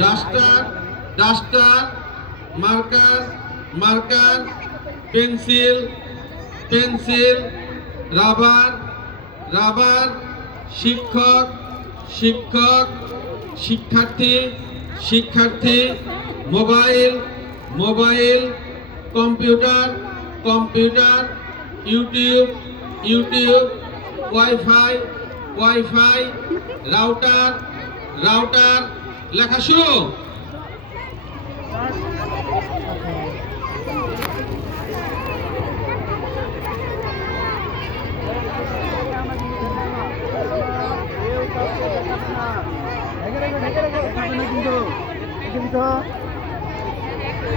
Duster duster, marker marker, pencil pencil, rubber rubber, শিক্ষক শিক্ষক, শিক্ষার্থী শিক্ষার্থী, mobile mobile, computer computer, YouTube YouTube, WiFi WiFi, router router লেখা শুরু।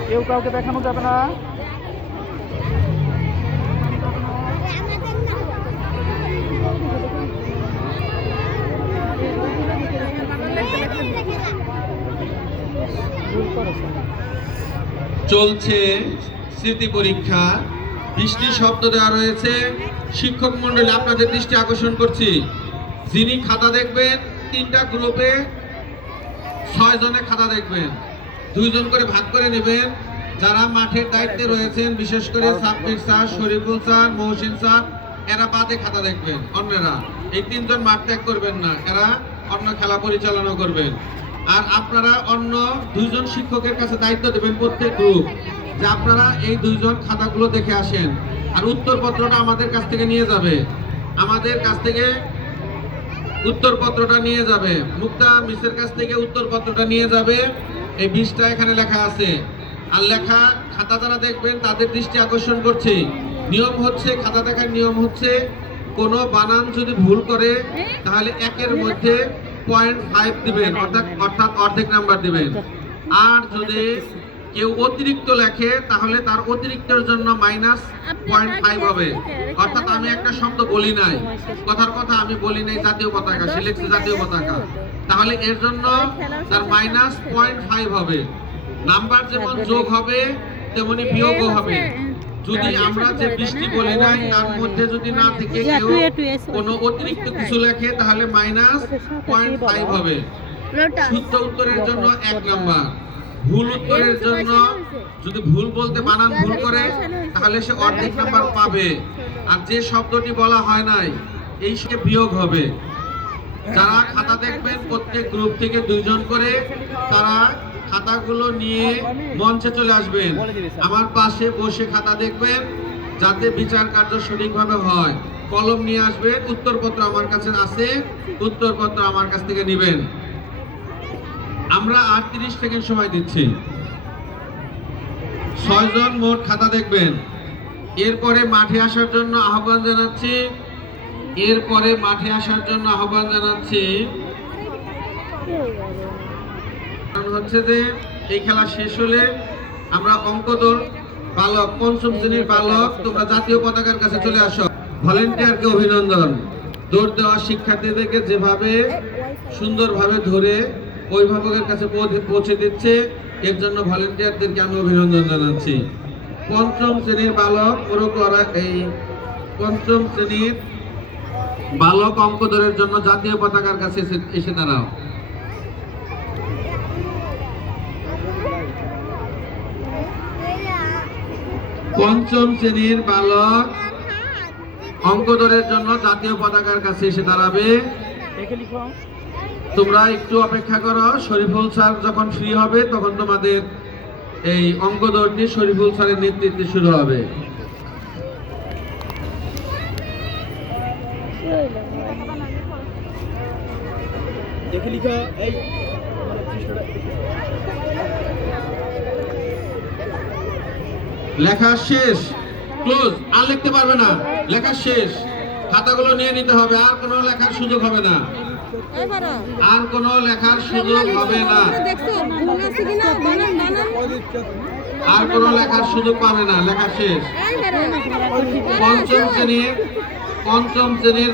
কেউ কাউকে দেখানো যাবে না। চলছে স্মৃতি পরীক্ষা। বৃষ্টি শব্দ দেওয়া রয়েছে। শিক্ষক মন্ডলী আপনাদের দৃষ্টি আকর্ষণ করছি। যিনি খাতা দেখবেন, তিনটা গ্রুপে ছয় জনে খাতা দেখবেন। দুইজন করে ভাগ করে নেবেন। যারা মাঠের দায়িত্বে রয়েছেন, বিশেষ করে Sabbir sir, Shariful sir, Mohsin sir, এরা বাদে খাতা দেখবেন, অন্যরা। এই তিনজন মাঠ ত্যাগ করবেন না, এরা অন্য খেলা পরিচালনা করবেন। আর আপনারা অন্য দুইজন শিক্ষকের কাছে দায়িত্ব দেবেন প্রত্যেক গ্রুপ যে আপনারা এই দুইজন খাতাগুলো দেখে আসেন আর উত্তরপত্রটা আমাদের কাছ থেকে নিয়ে যাবে। আমাদের কাছ থেকে উত্তরপত্রটা নিয়ে যাবে। মুক্তা মিসের কাছ থেকে উত্তরপত্রটা নিয়ে যাবে। এই বিশটা এখানে লেখা আছে। আর লেখা, খাতা যারা দেখবেন তাদের দৃষ্টি আকর্ষণ করছি। নিয়ম হচ্ছে, খাতা দেখার নিয়ম হচ্ছে, কোনো বানান যদি ভুল করে, তাহলে একের মধ্যে পয়েন্ট ফাইভ দিবেন, অর্থাৎ অর্থাৎ অর্ধেক নাম্বার দিবেন। আর যদি কেউ অতিরিক্ত লেখে, তাহলে তার অতিরিক্তের জন্য মাইনাস পয়েন্ট ফাইভ হবে। অর্থাৎ আমি একটা শব্দ বলি নাই। কথার কথা আমি বলি নাই, জাতীয় পতাকা, সে লিখছে জাতীয় পতাকা। তাহলে এর জন্য তার মাইনাস পয়েন্ট ফাইভ হবে। নাম্বার যেমন যোগ হবে, তেমনি বিয়োগও হবে। যদি আমরা যে বৃষ্টি বলি নাই তার মধ্যে যদি না থেকে কেউ কোনো অতিরিক্ত কিছু লেখে তাহলে মাইনাস পয়েন্ট ফাইভ হবে। শুদ্ধ উত্তরের জন্য এক নাম্বার ভুল উত্তরের জন্য যদি ভুল বলতে বানান ভুল করে তাহলে সে অর্ধেক নাম্বার পাবে। আর যে শব্দটি বলা হয় নাই এই সে বিয়োগ হবে। যারা খাতা দেখবেন প্রত্যেক গ্রুপ থেকে দুইজন করে তারা খাতাগুলো নিয়ে মঞ্চে চলে আসবেন। আমার পাশে বসে খাতা দেখবেন যাতে বিচার কার্য সঠিকভাবে হয়। কলম নিয়ে আসবেন উত্তরপত্র আমার কাছে আছে উত্তরপত্র আমার কাছ থেকে নেবেন। আমরা আটত্রিশ সেকেন্ড সময় দিচ্ছি। ছয়জন মোট খাতা দেখবেন। এরপরে মাঠে আসার জন্য আহ্বান জানাচ্ছি। এরপরে মাঠে আসার জন্য আহ্বান জানাচ্ছি। কারণ হচ্ছে যে, এই খেলা শেষ হলে আমরা অঙ্ক দৌড় বালক, পঞ্চম শ্রেণির বালক, তোমরা জাতীয় পতাকার কাছে চলে আসো। ভলেন্টিয়ারকে অভিনন্দন। দৌড় দেওয়া শিক্ষার্থীদেরকে যেভাবে সুন্দরভাবে ধরে অভিভাবকের কাছে পৌঁছে- দিচ্ছে, এর জন্য ভলেন্টিয়ারদেরকে আমি অভিনন্দন জানাচ্ছি। পঞ্চম শ্রেণির বালক ওরা এই পঞ্চম শ্রেণির বালক অঙ্ক দৌড়ের জন্য জাতীয় পতাকার কাছে এসে দাঁড়াও। পঞ্চম শ্রেণির বালক অঙ্ক দৌড়ের জন্য জাতীয় পতাকার কাছে এসে দাঁড়াবে। তোমরা একটু অপেক্ষা করো শরীফুল স্যার যখন ফ্রি হবে তখন তোমাদের এই অঙ্ক দৌড়টি শরীফুল স্যারের নেতৃত্বে শুরু হবে। দেখে লিখো এই লেখা শেষ। ক্লোজ আর লিখতে পারবে না। লেখা শেষ। খাতাগুলো নিয়ে নিতে হবে। আর কোনো লেখার সুযোগ হবে না। আর কোনো লেখার সুযোগ হবে না। আর কোনো লেখার সুযোগ পাবে না। লেখা শেষ। পঞ্চম শ্রেণির পঞ্চম শ্রেণির